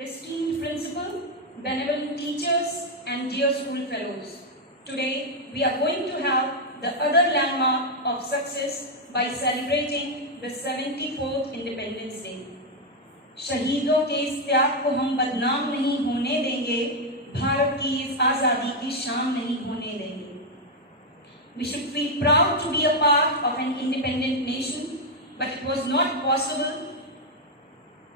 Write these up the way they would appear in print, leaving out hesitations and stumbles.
esteemed principal, benevolent teachers, and dear school fellows. Today, we are going to have the other landmark of success by celebrating the 74th Independence Day. शहीदों के इस त्याग को हम बदनाम नहीं होने देंगे, भारत की इस आजादी की शान नहीं होने देंगे. We should feel proud to be a part of an independent nation, but it was not possible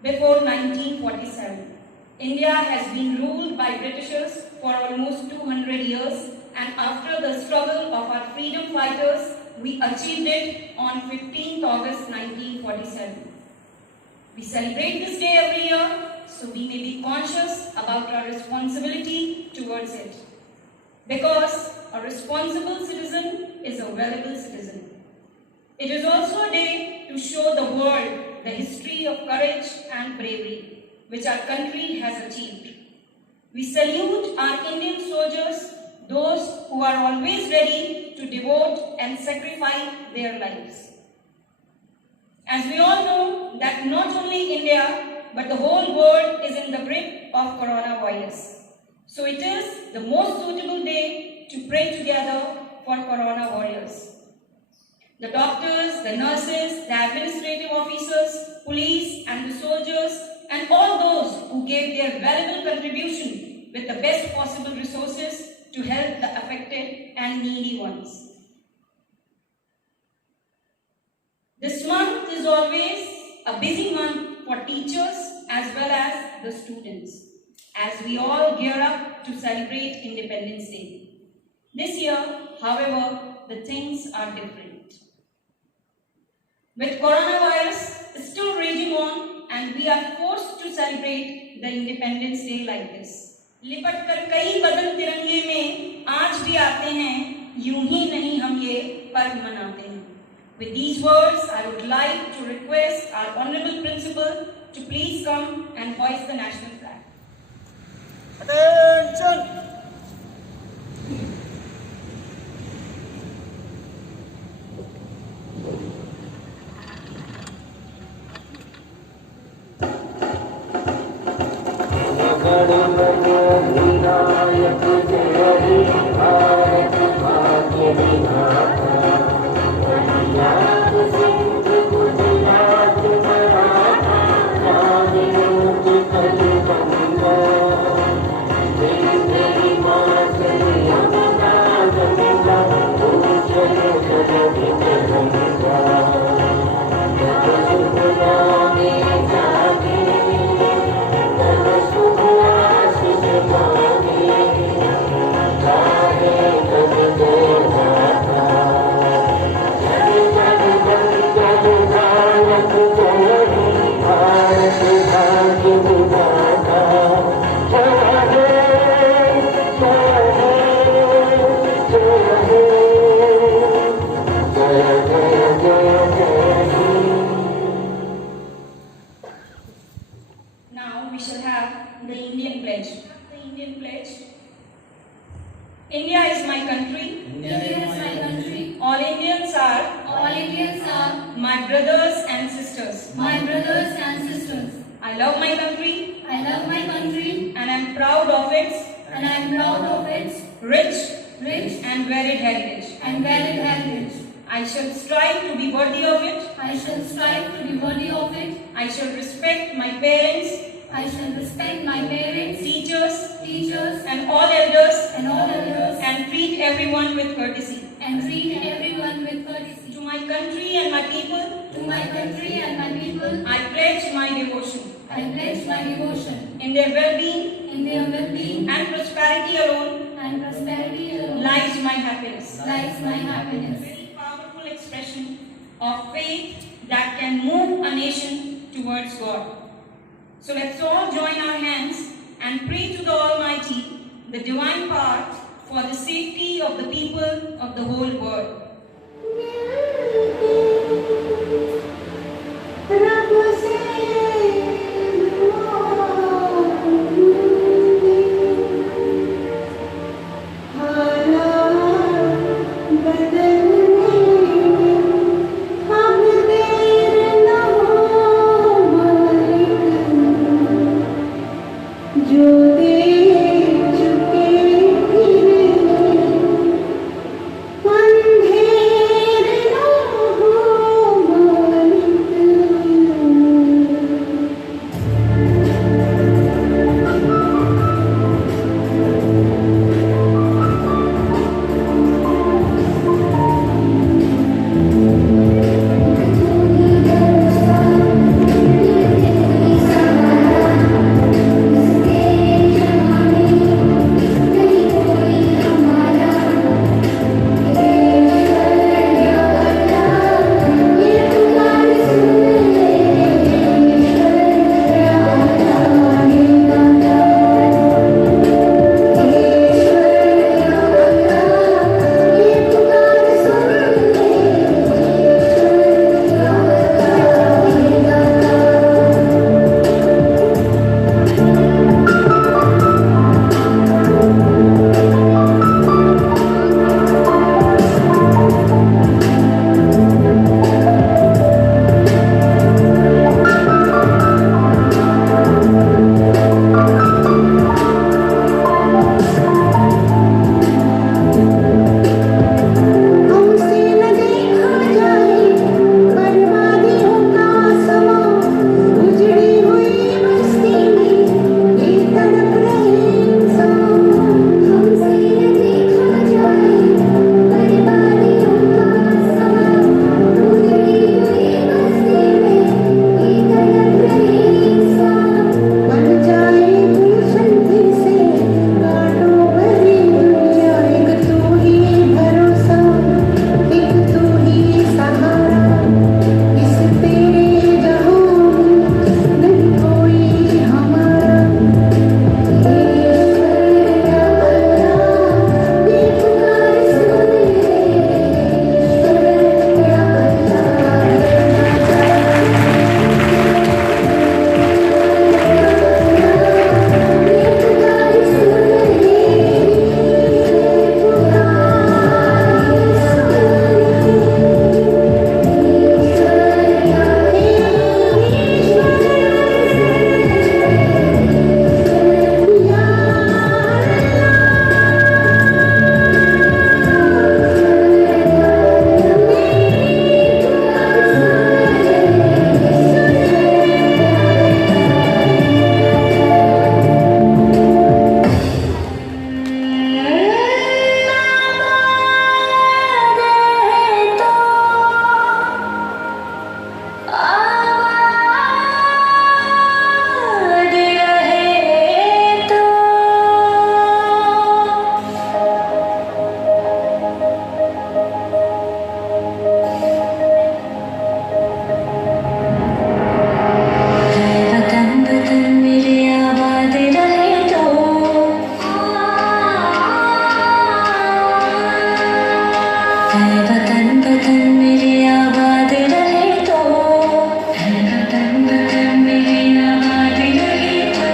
before 1947. India has been ruled by Britishers for almost 200 years, and after the struggle of our freedom fighters, we achieved it on 15th August 1947. We celebrate this day every year, so we may be conscious about our responsibility towards it. Because a responsible citizen is a valuable citizen. It is also a day to show the world the history of courage and bravery which our country has achieved. We salute our Indian soldiers, those who are always ready to devote and sacrifice their lives. As we all know that not only India but the whole world is in the grip of coronavirus. So it is the most suitable day to pray together for corona warriors. The doctors, the nurses, the administrative officers, police and the soldiers and all those who gave their valuable contribution with the best possible resources to help the affected and needy ones. This month is always a busy month for teachers as well as the students, as we all gear up to celebrate Independence Day. This year, however, the things are different. With coronavirus still raging on, and we are forced to celebrate the Independence Day like this. लिपट कर कई बदन तिरंगे में आज भी आते हैं, यूं ही नहीं हम ये पर्व मनाते हैं. With these words, I would like to request our Honorable Principal to please come and hoist the national flag. Attention! Now we shall have the Indian pledge. The Indian pledge. India is my country. India is my country. All Indians are my brothers and sisters. My brothers and sisters. I love my country I love my country and I am proud of its and I am proud of its rich and varied heritage. and varied heritage. I shall strive to be worthy of it. I shall strive to be worthy of it. I shall respect my parents, I shall respect my parents, teachers, and all elders all elders and treat everyone with courtesy. and treat everyone with courtesy. To my country and my people, To my country and my people, I pledge my devotion. I pledge my devotion. In their well-being In their well-being and prosperity alone and prosperity alone lies my happiness. lies my happiness. Very powerful expression of faith that can move a nation towards God. So let's all join our hands and pray to the Almighty, the divine power, for the safety of the people of the whole world. है वतन वतन मेरी आबाद रहे तो, है वतन वतन मेरी आबाद रहे तो,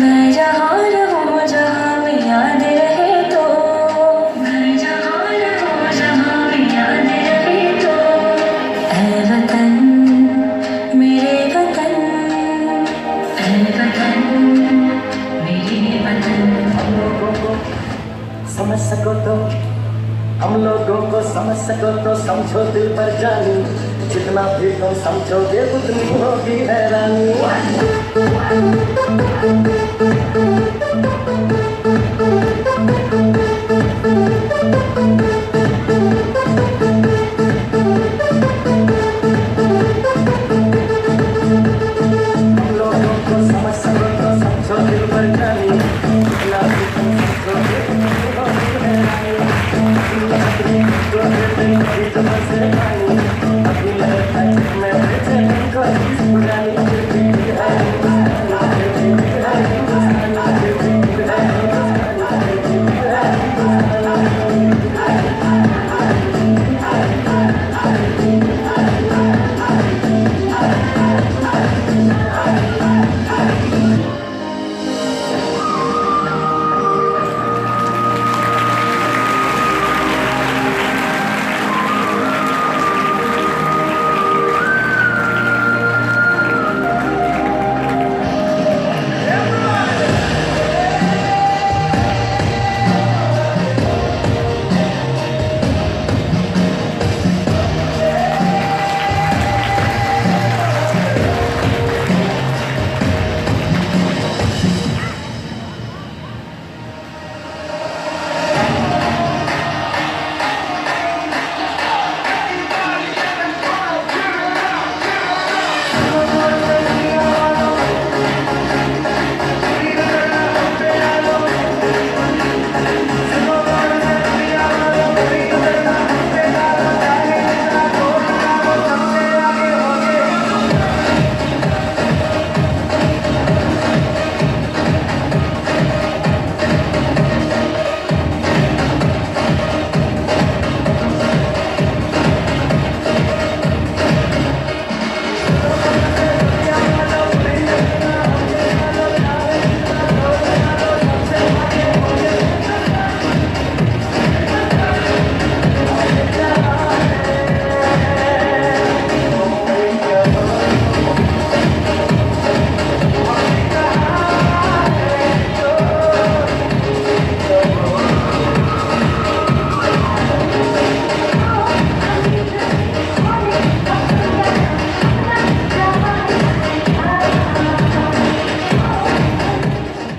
मैं जहाँ रहूँ जहाँ भी याद रहे तो, मैं जहाँ रहूँ जहाँ भी याद रहे तो, है वतन मेरे वतन, है वतन मेरे वतन। समझ सको तो हम लोगों को समझ सको तो समझो दिल पर जानी, जितना भी तुम समझोगे उतनी होगी हैरानी। हम लोगों को समझ सको तो समझो दिल पर जानी, जितना भी तुम समझोगे उतनी होगी हैरानी।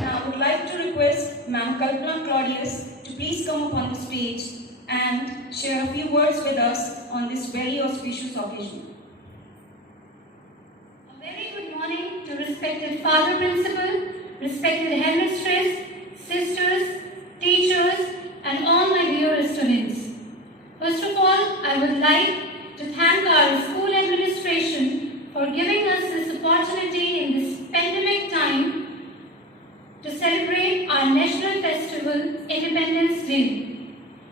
Now, I would like to request Ma'am Kalpana Claudius to please come up on the stage and share a few words with us on this very auspicious occasion. A very good morning to respected Father Principal, respected headmistress, sisters, teachers, and all my dear students. First of all, I would like to thank our school administration for giving us this opportunity in this pandemic time to celebrate our national festival, Independence Day.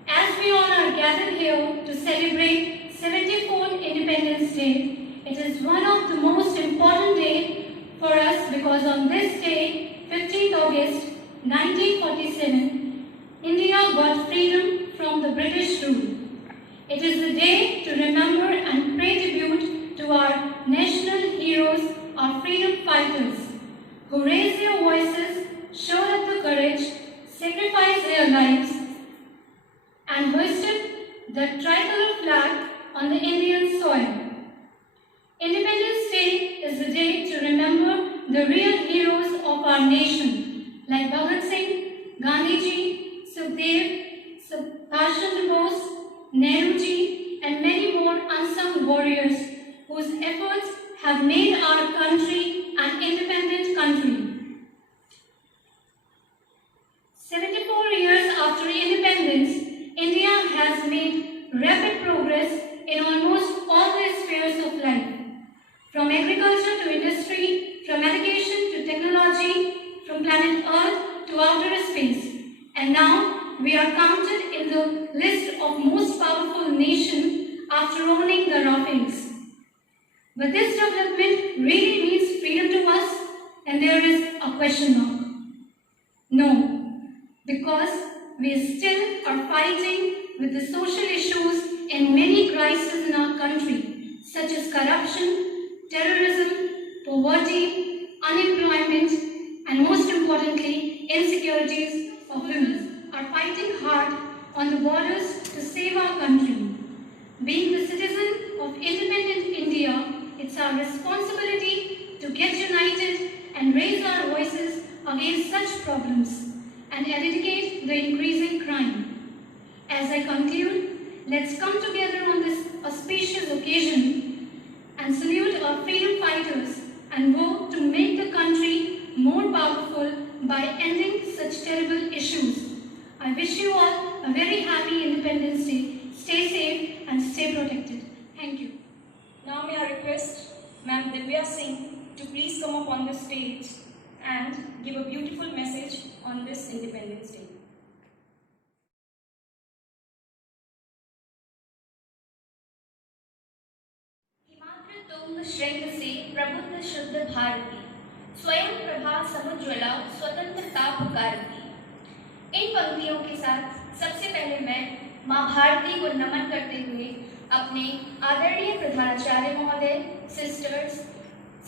As we all are gathered here to celebrate 74th Independence Day, it is one of the most important days for us because on this day, 15th August 1947, India got freedom from the British rule. It is a day to remember and pay tribute to our national heroes, our freedom fighters, who raised their voices, showed up the courage, sacrificed their lives, and hoisted the tricolor flag on the Indian soil. Independence Day is the day to remember the real heroes of our nation, like Bhagat Singh, Gandhiji, Sukhdev, Subhash Chandra Bose, Nehruji, and many more unsung warriors whose efforts have made our country an independent country. 74 years after independence, India has made rapid progress in almost all the spheres of life, from agriculture to industry, from education to technology, from planet Earth to outer space. And now we are counted in the list of most powerful after owning the Rockings. But this development really means freedom to us, and there is a question mark. No, because we still are fighting with the social issues and many crises in our country, such as corruption, terrorism, poverty, unemployment, and most importantly, insecurities of women are fighting hard on the borders to save our country. Being the citizen of independent India, it's our responsibility to get united and raise our voices against such problems and eradicate the increasing crime. As I conclude, let's come together on this auspicious occasion and salute our freedom fighters and vote to make the country more powerful by ending such terrible issues. I wish you all a very happy Independence Day. Stay safe and stay protected. Thank you. Now may I request Ma'am Divya Singh to please come up on the stage and give a beautiful message on this Independence Day. Himadri तुंग श्रृंग से प्रबुद्ध शुद्ध भारती, स्वयं प्रभा समुज्ज्वला स्वतंत्रता पुकारती। इन पंक्तियों के साथ सबसे पहले मैं माँ भारती को नमन करते हुए अपने आदरणीय प्रधानाचार्य महोदय, सिस्टर्स,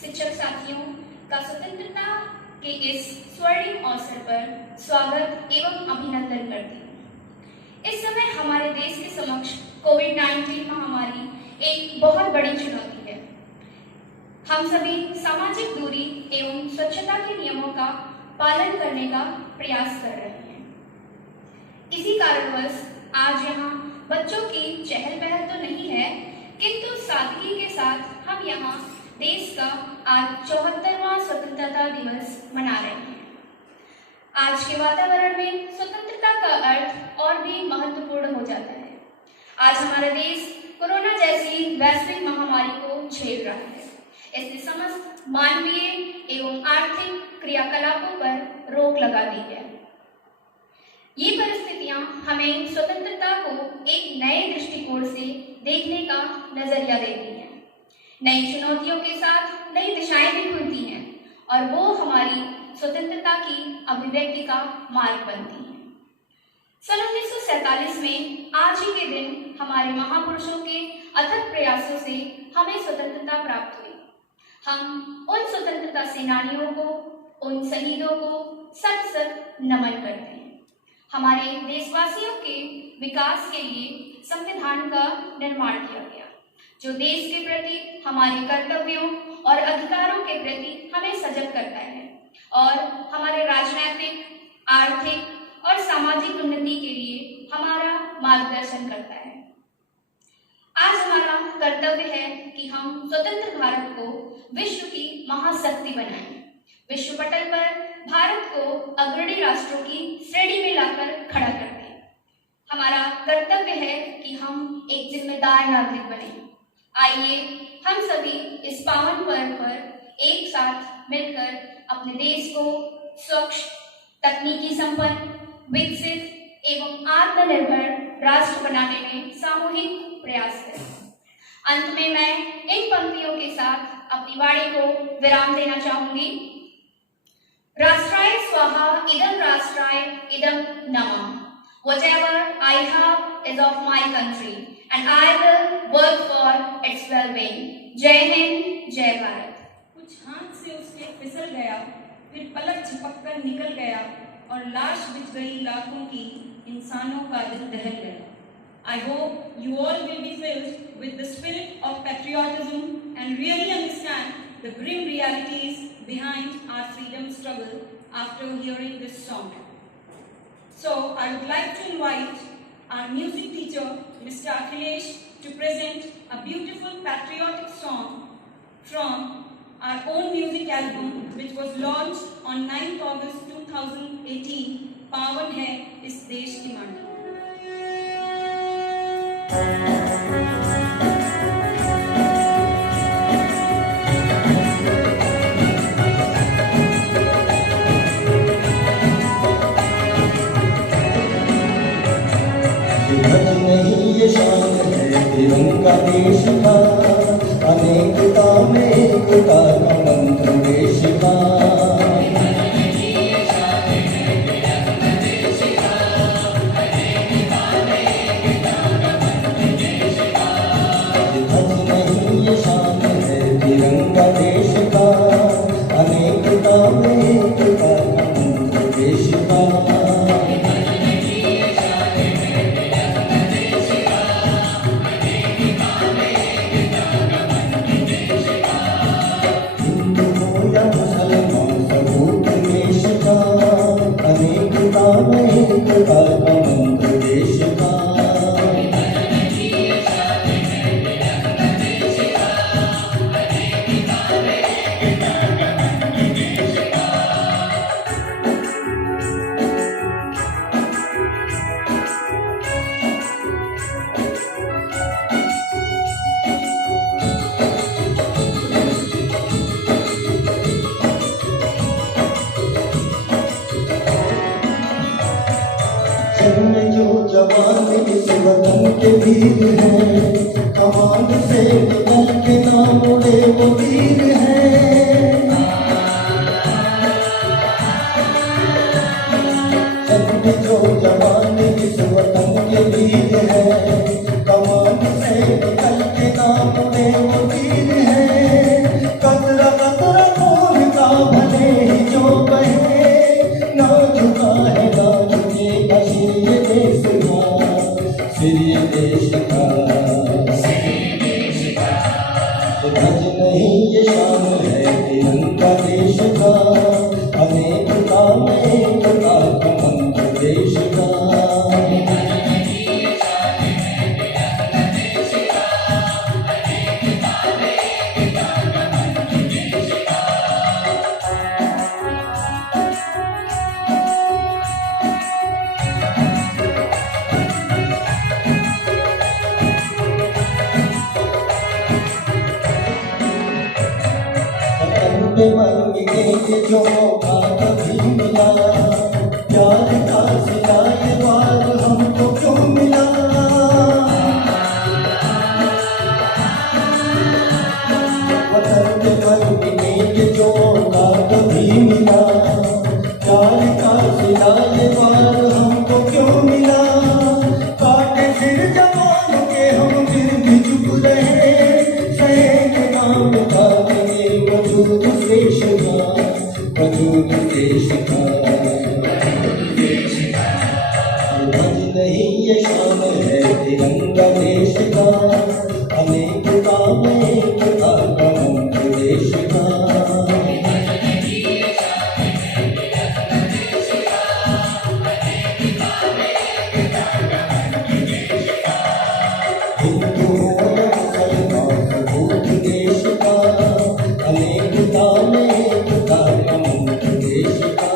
शिक्षक साथियों का स्वतंत्रता के इस स्वर्णिम अवसर पर स्वागत एवं अभिनंदन करती हूँ। इस समय हमारे देश के समक्ष कोविड-19 महामारी एक बहुत बड़ी चुनौती है। हम सभी सामाजिक दूरी एवं स्वच्छता के नियमों का पालन करने का प्रयास कर रहे हैं। इसी कारणवश आज यहाँ बच्चों की चहल पहल तो नहीं है, किंतु सादगी के साथ हम यहाँ देश का आज 74वां स्वतंत्रता दिवस मना रहे हैं। आज के वातावरण में स्वतंत्रता का अर्थ और भी महत्वपूर्ण हो जाता है। आज हमारा देश कोरोना जैसी वैश्विक महामारी को झेल रहा है। इसने समस्त मानवीय एवं आर्थिक क्रियाकलापों पर रोक लगा दी है। ये परिस्थितियां हमें स्वतंत्रता को एक नए दृष्टिकोण से देखने का नजरिया देती हैं। नई चुनौतियों के साथ नई दिशाएं भी खुलती हैं और वो हमारी स्वतंत्रता की अभिव्यक्ति का मार्ग बनती हैं। सन 1947 में आज ही के दिन हमारे महापुरुषों के अथक प्रयासों से हमें स्वतंत्रता प्राप्त हुई। हम उन स्वतंत्रता सेनानियों को, उन शहीदों को सत सत नमन करते हैं। हमारे देशवासियों के विकास के लिए संविधान का निर्माण किया गया, जो देश के प्रति हमारे कर्तव्यों और अधिकारों के प्रति हमें सजग करता है और हमारे राजनीतिक, आर्थिक और सामाजिक उन्नति के लिए हमारा मार्गदर्शन करता है। आज हमारा कर्तव्य है कि हम स्वतंत्र भारत को विश्व की महाशक्ति बनाएं, विश्व पटल पर भारत को अग्रणी राष्ट्रों की श्रेणी में लाकर खड़ा कर दें। हमारा कर्तव्य है कि हम एक जिम्मेदार नागरिक बने। आइए हम सभी इस पावन पर्व पर एक साथ मिलकर अपने देश को स्वच्छ, तकनीकी संपन्न, विकसित एवं आत्मनिर्भर राष्ट्र बनाने में सामूहिक प्रयास करें। अंत में मैं इन पंक्तियों के साथ अपनी वाणी को विराम देना चाहूंगी। राष्ट्राय स्वाहा इदं राष्ट्राय इदं नमः। Whatever I have is of my country and I will work for its well-being. जय हिंद, जय भारत। कुछ हाथ से उसके फिसल गया, फिर पलक झपककर निकल गया और लाश बिछ गई लाखों की, इंसानों का दिल दहल गया। I hope you all will be filled with the spirit of patriotism and really understand the grim realities behind our freedom struggle after hearing this song. So I would like to invite our music teacher, Mr. Akhilesh, to present a beautiful patriotic song from our own music album, which was launched on 9th August 2018, पावन है इस देश की माटी। नहीं ये शान है तिरंगा देश का, अनेकता में एकता का मंत्र देश का। तिरंगा देश का, अनेकता में एकता का मंत्र देश का। हिंदू हो या मुसलमान सबूत देश का, अनेकता में एकता का मंत्र देश का। जो जवान इस वतन के वीर हैं, कमान से निकल के नाम उड़े वो वीर हैं। जो जवान इस वतन के वीर हैं, कमान से निकल के नाम उड़े वो वीर हैं। कतरा कतरा खून का भले ही जो बहे, ना झुका है ना झुकेगा ये देश का, सिर देश का। ध्वज नहीं ये शान है तिरंगा देश का, अनेकता में एकता का मंत्र देश का। मर के जो मौका कभी मिला, प्यार का सिला ये बार हमको क्यों मिला। वतन के मर के जो मौका कभी मिला, प्यार का सिला ये बार हमको क्यों मिला। काटे सिर जवान के हम फिर भी चुप रहे, सहेंगे नाम का वजूद देश का, वजूद देश का। ध्वज नहीं ये शान है तिरंगा देश का, अनेकता में एकता का मंत्र देश का। हिंदू हो या मुसलमान सबूत देश का, अनेकता में एकता का मंत्र देश का।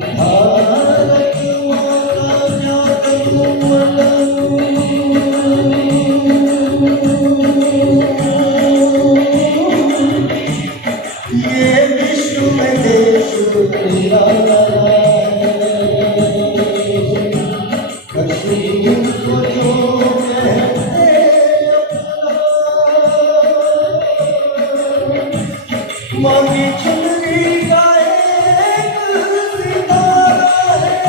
भारत माता जागो ये विश्व में देश निराला है। कश्मीर को जो कहते मांगी चुनरी का एक सितारा है।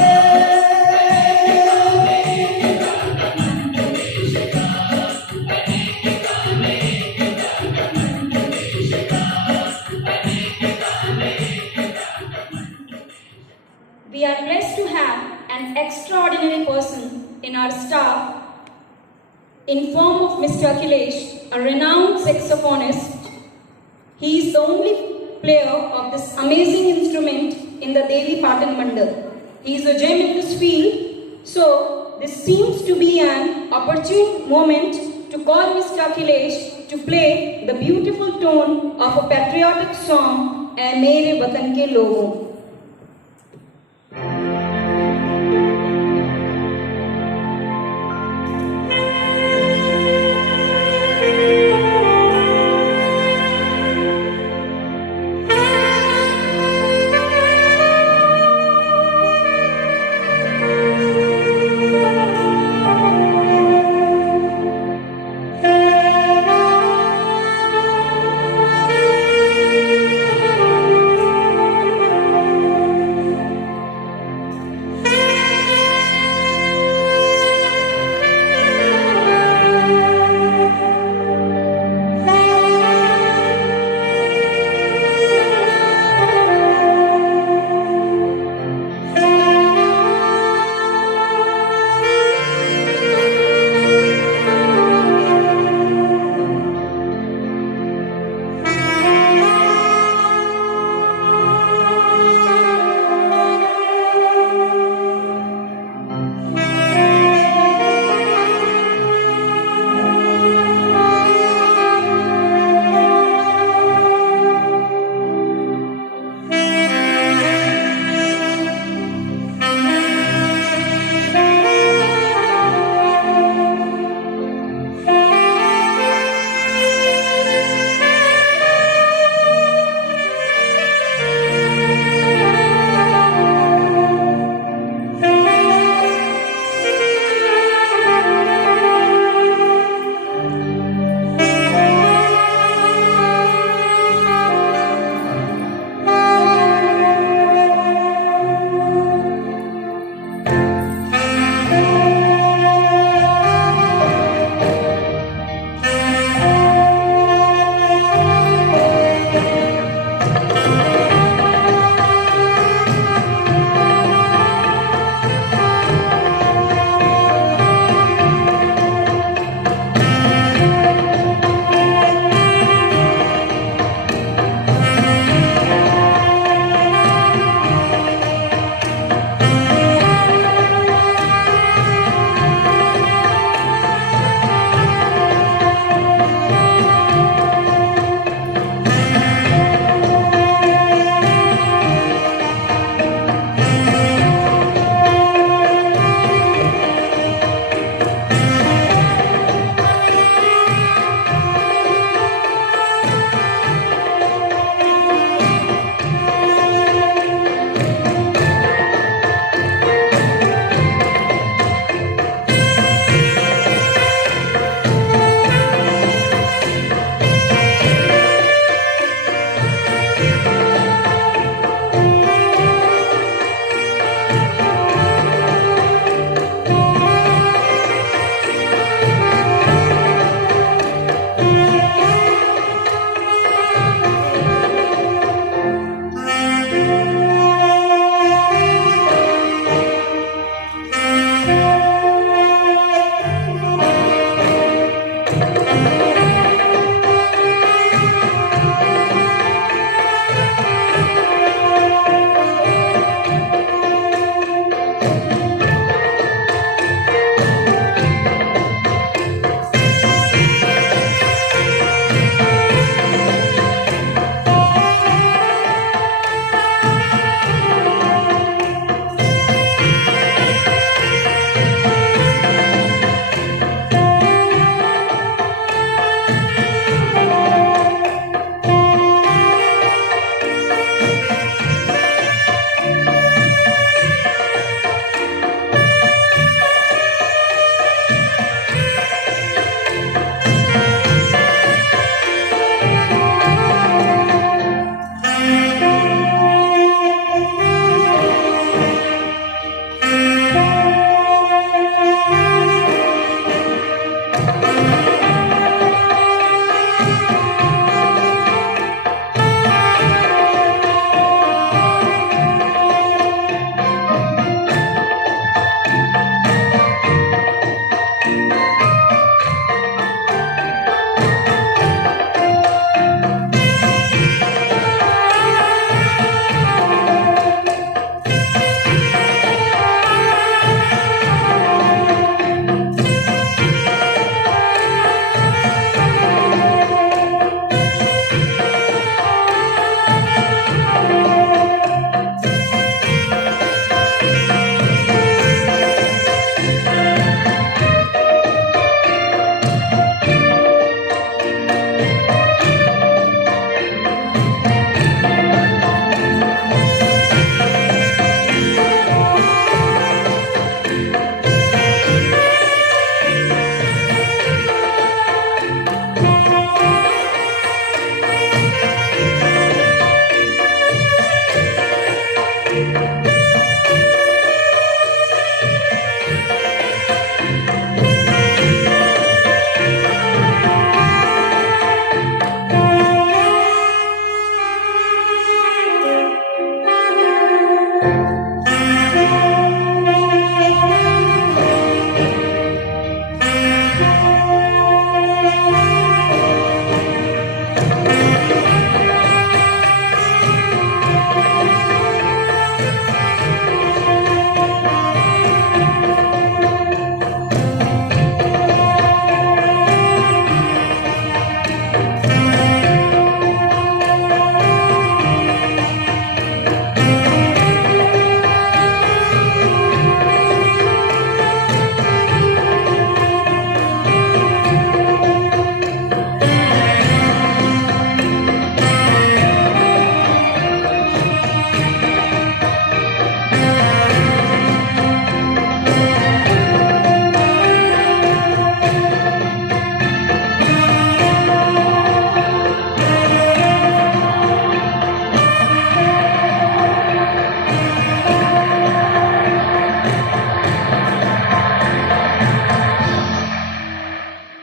We are blessed to have an extraordinary person in our staff in form of Mr. Akhilesh, a renowned saxophonist. He is the only player of this amazing instrument in the Devi Patan Mandal. He is a gem in this field, so this seems to be an opportune moment to call Mr. Akhilesh to play the beautiful tone of a patriotic song, "Ae Mere Watan Ke Logon."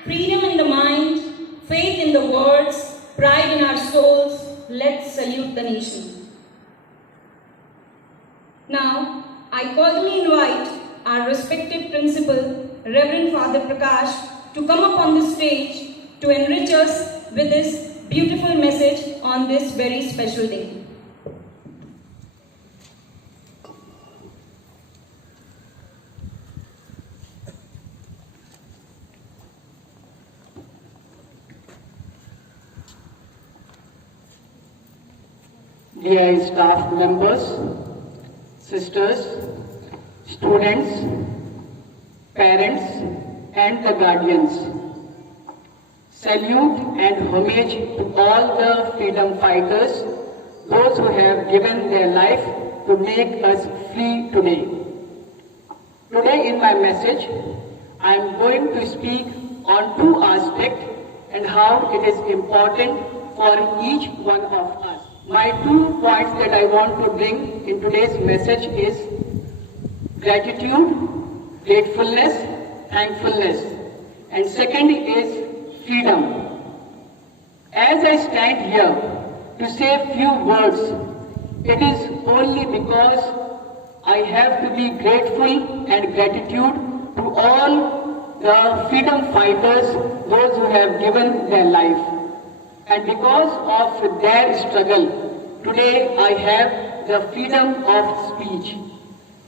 freedom in the mind, faith in the words, pride in our souls, let's salute the nation. Now, I cordially invite our respected principal, Reverend Father Prakash, to come up on the stage to enrich us with this beautiful message on this very special day. Dear staff members, sisters, students, parents, and the guardians, salute and homage to all the freedom fighters, those who have given their life to make us free today. Today in my message, I am going to speak on two aspects and how it is important for each one of us. My 2 points that I want to bring in today's message is gratitude, gratefulness, thankfulness, and second is freedom. As I stand here to say few words, it is only because I have to be grateful and gratitude to all the freedom fighters, those who have given their life. And because of their struggle, today I have the freedom of speech.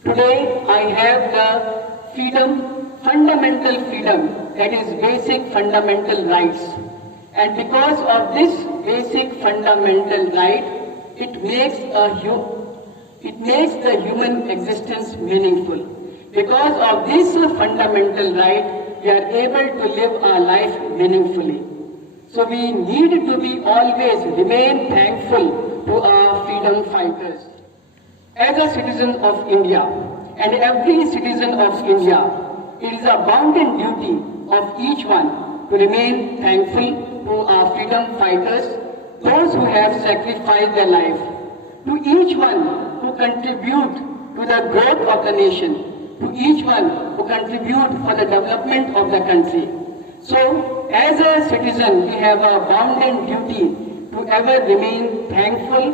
Today I have the freedom, fundamental freedom, that is basic fundamental rights. And because of this basic fundamental right, it makes the human existence meaningful. Because of this fundamental right, we are able to live our life meaningfully. So we need to be always remain thankful to our freedom fighters. As a citizen of India, and every citizen of India, it is a bounden duty of each one to remain thankful to our freedom fighters, those who have sacrificed their life, to each one who contribute to the growth of the nation, to each one who contribute for the development of the country. So, as a citizen, we have a bounden duty to ever remain thankful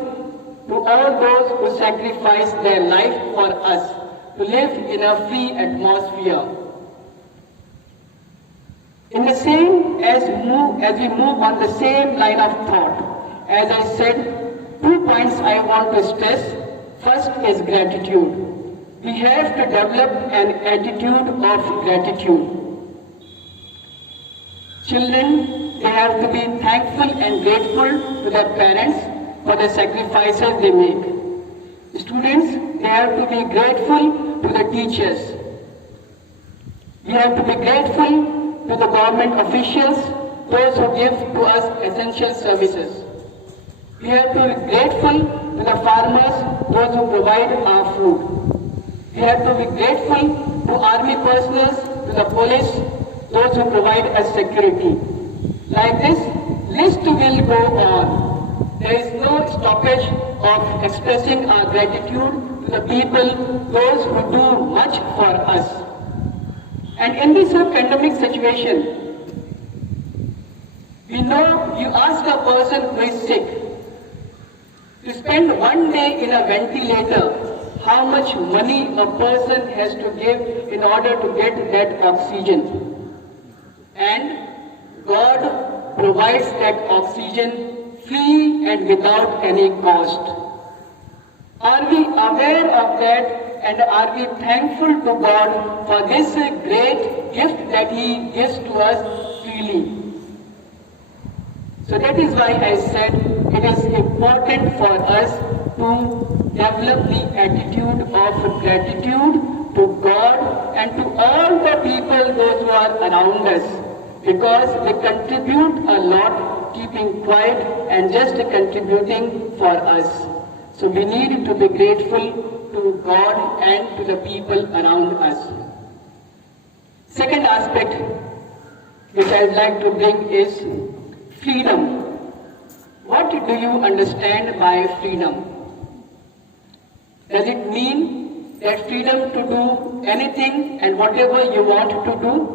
to all those who sacrifice their life for us, to live in a free atmosphere. In the same, as we move on the same line of thought, as I said, 2 points I want to stress. First is gratitude. We have to develop an attitude of gratitude. Children, they have to be thankful and grateful to their parents for the sacrifices they make. Students, they have to be grateful to the teachers. We have to be grateful to the government officials, those who give to us essential services. We have to be grateful to the farmers, those who provide our food. We have to be grateful to army personnel, to the police, those who provide us security. Like this, list will go on. There is no stoppage of expressing our gratitude to the people, those who do much for us. And in this pandemic situation, we know you ask a person who is sick to spend 1 day in a ventilator, how much money a person has to give in order to get that oxygen. And God provides that oxygen free and without any cost. Are we aware of that, and are we thankful to God for this great gift that He gives to us freely? So that is why I said it is important for us to develop the attitude of gratitude to God and to all the people, those who are around us, because they contribute a lot, keeping quiet and just contributing for us. So we need to be grateful to God and to the people around us. Second aspect which I would like to bring is freedom. What do you understand by freedom? Does it mean that freedom to do anything and whatever you want to do?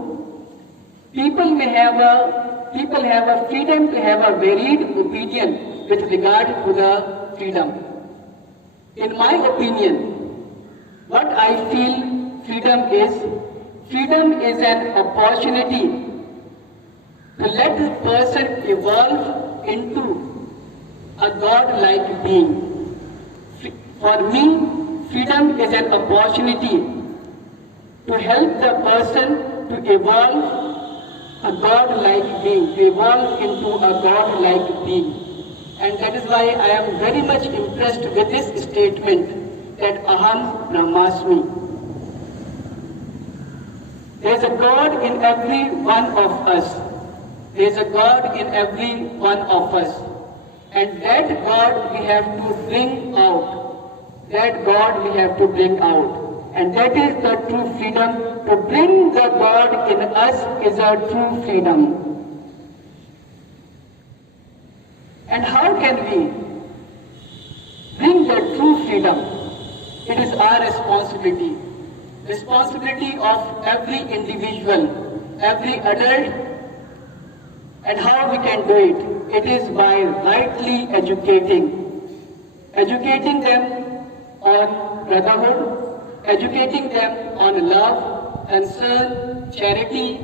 People have a freedom to have a varied opinion with regard to the freedom. In my opinion, what I feel freedom is an opportunity to let a person evolve into a God-like being. For me, freedom is an opportunity to help the person to evolve a God-like being, to evolve into a God-like being. And that is why I am very much impressed with this statement that Aham Brahmasmi. There is a God in every one of us. There is a God in every one of us. And that God we have to bring out. That God we have to bring out. And that is the true freedom. To bring the God in us is our true freedom. And how can we bring the true freedom? It is our responsibility. Responsibility of every individual, every adult. And how we can do it? It is by rightly educating. Educating them on brotherhood, educating them on love, concern, charity,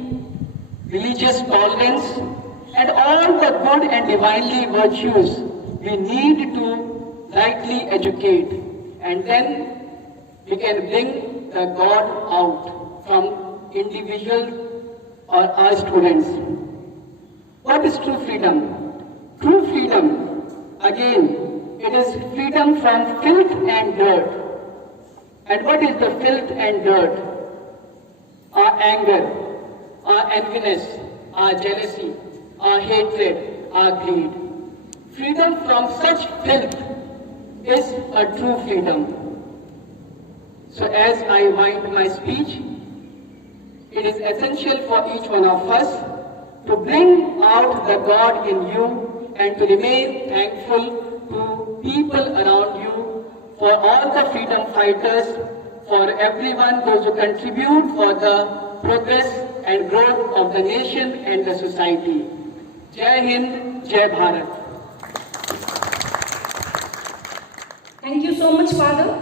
religious tolerance, and all the good and divinely virtues we need to rightly educate. And then we can bring the God out from individuals or our students. What is true freedom? True freedom, again, it is freedom from filth and dirt. And what is the filth and dirt? Our anger, our enviness, our jealousy, our hatred, our greed. Freedom from such filth is a true freedom. So as I wind my speech, it is essential for each one of us to bring out the God in you and to remain thankful to people around you, for all the freedom fighters, for everyone, those who contribute for the progress and growth of the nation and the society. Jai Hind, Jai Bharat. Thank you so much, Father.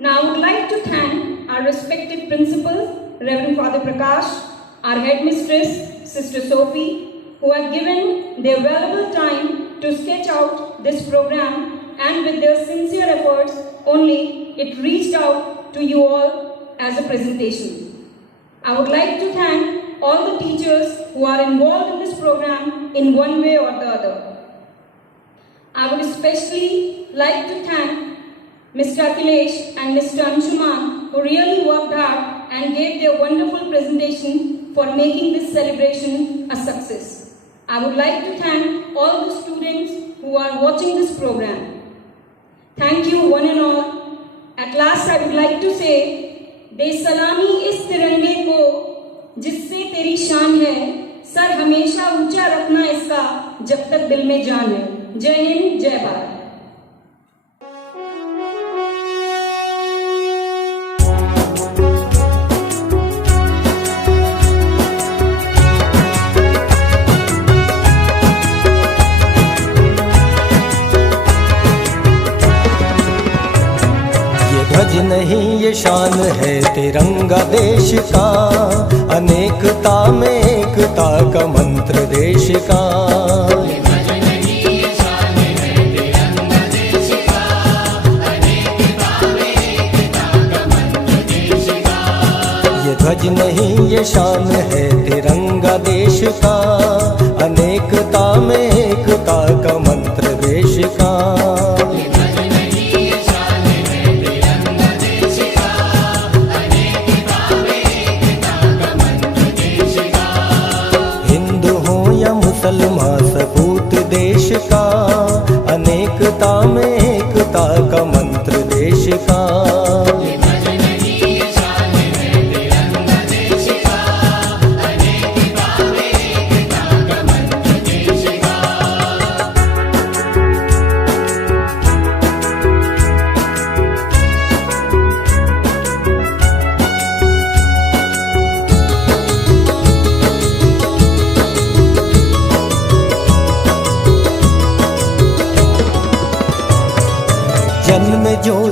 Now I would like to thank our respected principal, Reverend Father Prakash, our headmistress, Sister Sophie, who have given their valuable time to sketch out this program, and with their sincere efforts only, it reached out to you all as a presentation. I would like to thank all the teachers who are involved in this program in one way or the other. I would especially like to thank Mr. Akhilesh and Mr. Anshuman, who really worked hard and gave their wonderful presentation for making this celebration a success. I would like to thank all the students who are watching this program. Thank you one and all. At last I would like to say, दे सलामी इस तिरंगे को जिससे तेरी शान है, sir हमेशा ऊंचा रखना इसका जब तक दिल में जान है। जय हिंद, जय भारत। ध्वज नहीं ये शान है तिरंगा देश का, अनेकता में एकता का मंत्र देश का। ये ध्वज नहीं ये शान है तिरंगा देश का, अनेकता में एकता का मंत्र देश का। मुसलमान सपूत देश का, अनेकता में एकता का मंत्र देश का।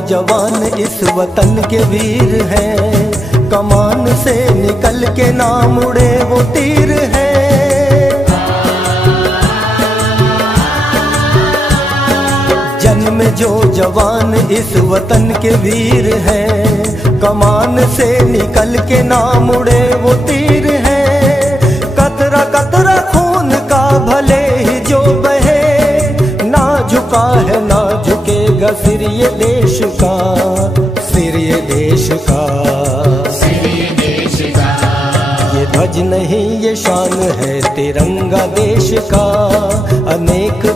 जवान इस वतन के वीर हैं, कमान से निकल के ना मुड़े वो तीर हैं। जन्म जो जवान इस वतन के वीर हैं, कमान से निकल के ना मुड़े वो तीर हैं। कतरा कतरा खून का भले ही जो बहे, ना झुका है ना झुकेगा सिर ये देश का, सिर ये देश का, सिर ये देश का। ध्वज नहीं ये शान है तिरंगा देश का, अनेक